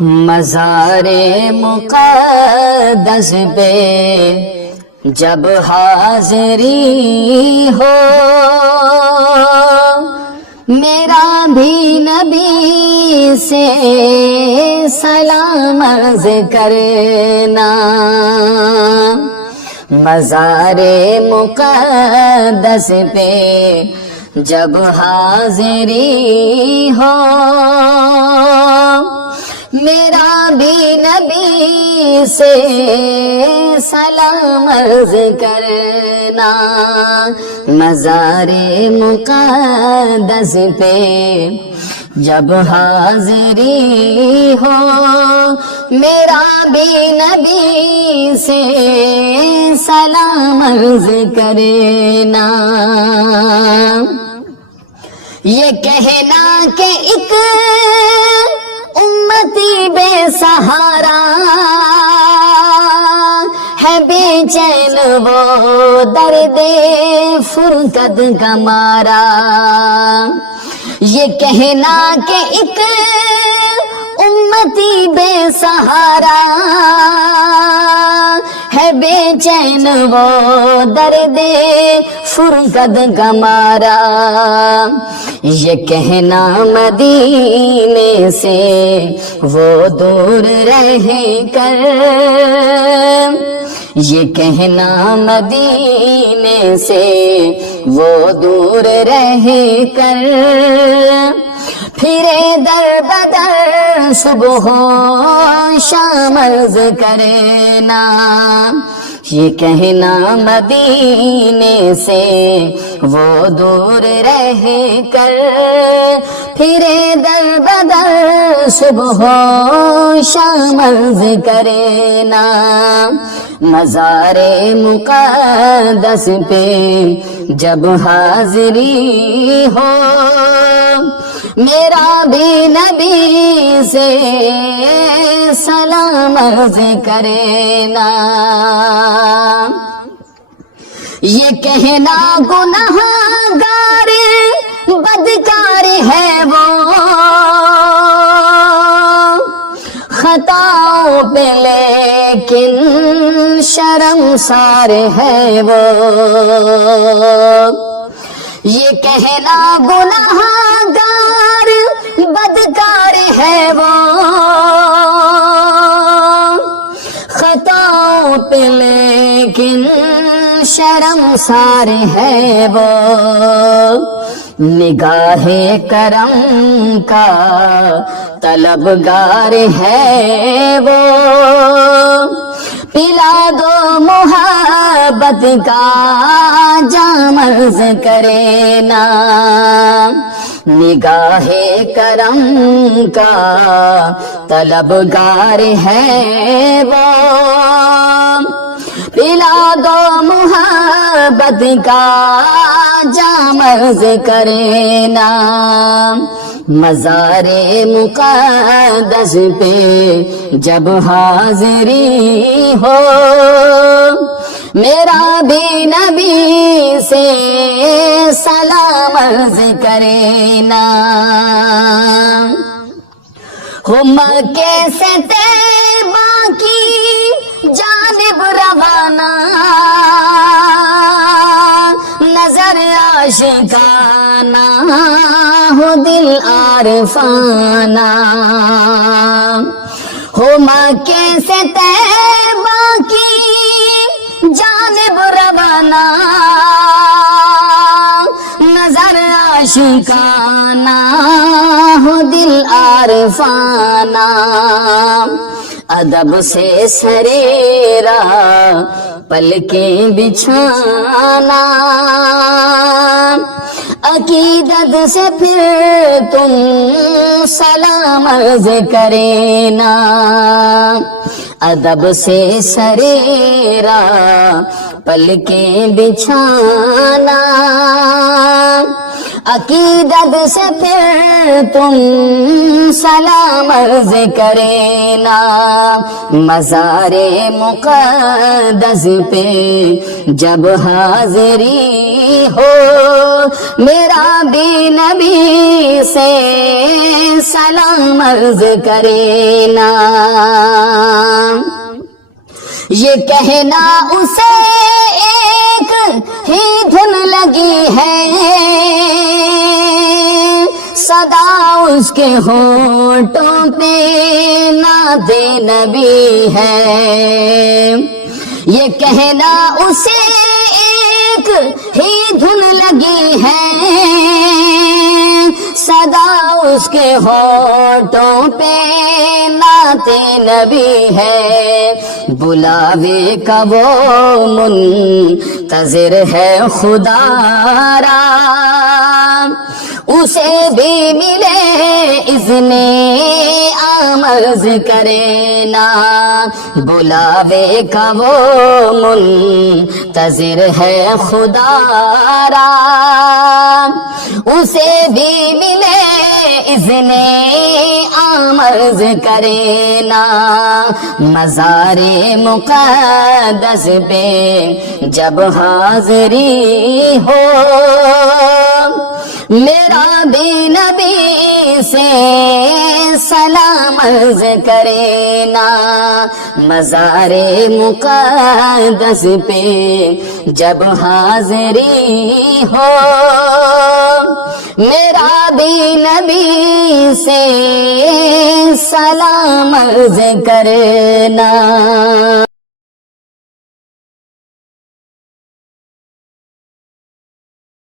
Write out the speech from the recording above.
مزار مقدس پہ جب حاضری ہو، میرا بھی نبی سے سلام عرض کرنا۔ مزار مقدس پہ جب حاضری ہو، میرا بھی نبی سے سلام عرض کرنا۔ مزار مقدس پہ جب حاضری ہو، میرا بھی نبی سے سلام عرض کرنا۔ یہ کہنا کہ ایک امتی بے سہارا ہے، بے چین وہ درد فرقت کا مارا۔ یہ کہنا کہ ایک امتی بے سہارا ہے، بے چین وہ درد فرقت کا مارا۔ یہ کہنا مدینے سے وہ دور رہ کر، یہ کہنا مدینے سے وہ دور رہ کر، پھرے در بدر صبح و شام عرض کرنا۔ یہ کہنا مدینے سے وہ دور رہ کر، پھرے در بدر صبح و شام عرض کرنا۔ مزار مقدس پہ جب حاضری ہو، میرا بھی نبی سے سلام عرض کرنا۔ یہ کہنا گنہگار بدکار ہے وہ، خطاؤں پہ لیکن شرمسار ہے وہ۔ یہ کہنا گنہگار بدکار ہے وہ، خطاؤں پہ لیکن شرمسار ہے وہ۔ نگاہ کرم کا طلبگار ہے وہ، پلا دو محبت کا جام عرض کرنا۔ نگاہ کرم کا طلبگار ہے وہ، پلا دو محبت کا جام عرض کرنا۔ مزار مقدس پہ جب حاضری ہو، میرا بھی نبی سے سلام عرض کرنا۔ ہو مکے سے طیبہ کی جانب روانہ، نظر عاشقانہ ہو دل عارفانہ۔ ہو مکے سے طیبہ کی جانب روانہ، نظر عاشقانہ ہو دل عارفانہ۔ ادب سے سریرا پلکیں بچھانا، عقیدت سے پھر تم سلام عرض کرنا۔ ادب سے سریرا پلکیں بچھانا، عقیدت سے پھر تم سلام عرض کرے نا، مزار مقدس پہ جب حاضری ہو، میرا بھی نبی سے سلام عرض کرے نا۔ یہ کہنا اسے ایک ہی دھن لگی ہے، صدا اس کے ہونٹوں پہ نعت نبی ہے۔ یہ کہنا اسے ایک ہی دھن لگی ہے، صدا اس کے ہونٹوں پہ نعت نبی ہے۔ بلاوے کا وہ منتظر ہے خدا را، اسے بھی ملے اذن آمرز کرے نا۔ بلاوے کا وہ منتظر ہے خدا را، اسے بھی ملے اذن آمرز کرے نا۔ مزار مقدس پہ جب حاضری ہو، میرا بھی نبی سے سلام عرض کرے نا۔ مزار مقدس پہ جب حاضری ہو، میرا بھی نبی سے سلام عرض کرنا۔